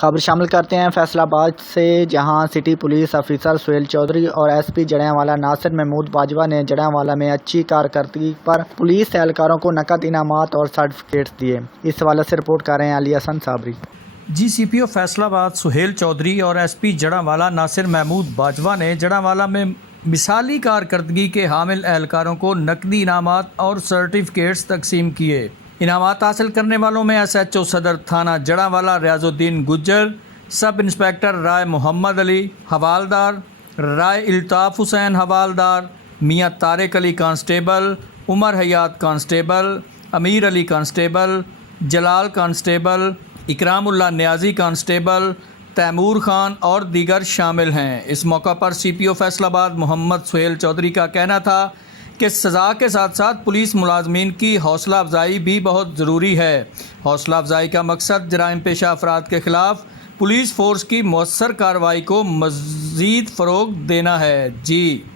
खबर शामिल करते हैं फैसलाबाद से, जहां city police officer Suhail Chaudhry और एसपी जड़ियांवाला नासिर महमूद बाजवा ने जड़ियांवाला में अच्छी कारकर्दगी पर पुलिस एहलकारों को नकद इनामात और सर्टिफिकेट्स दिए। इस हवाले से रिपोर्ट कर रहे हैं अली हसन साबरी। जीसीपीओ फैसलाबाद सुहेल चौधरी और एसपी जड़ियांवाला नासिर महमूद बाजवा ने जड़ियांवाला में मिसाली कारकर्दगी के हामिल एहलकारों को नकदी इनामात और सर्टिफिकेट्स तकसीम किए। इनामात हासिल करने वालों में SHO सदर थाना जड़ियांवाला रियाजुद्दीन गुज्जर, सब इंस्पेक्टर राय मोहम्मद अली हवालदार, राय इल्ताफ़ हुसैन हवालदार, मियाँ तारिक अली कांस्टेबल, उमर हयात कांस्टेबल, अमीर अली कांस्टेबल, जलाल कांस्टेबल, इकरामुल्लाह न्याजी कांस्टेबल, तैमूर खान और दीगर शामिल हैं। इस मौका पर CPO फैसलाबाद मोहम्मद सुहेल चौधरी का कहना था कि सज़ा के साथ साथ पुलिस मुलाजमीन की हौसला अफजाई भी बहुत ज़रूरी है। हौसला अफजाई का मकसद जराइम पेशा अफराद के ख़िलाफ़ पुलिस फोर्स की मौसर कार्रवाई को मज़ीद फ़रोग़ देना है। जी।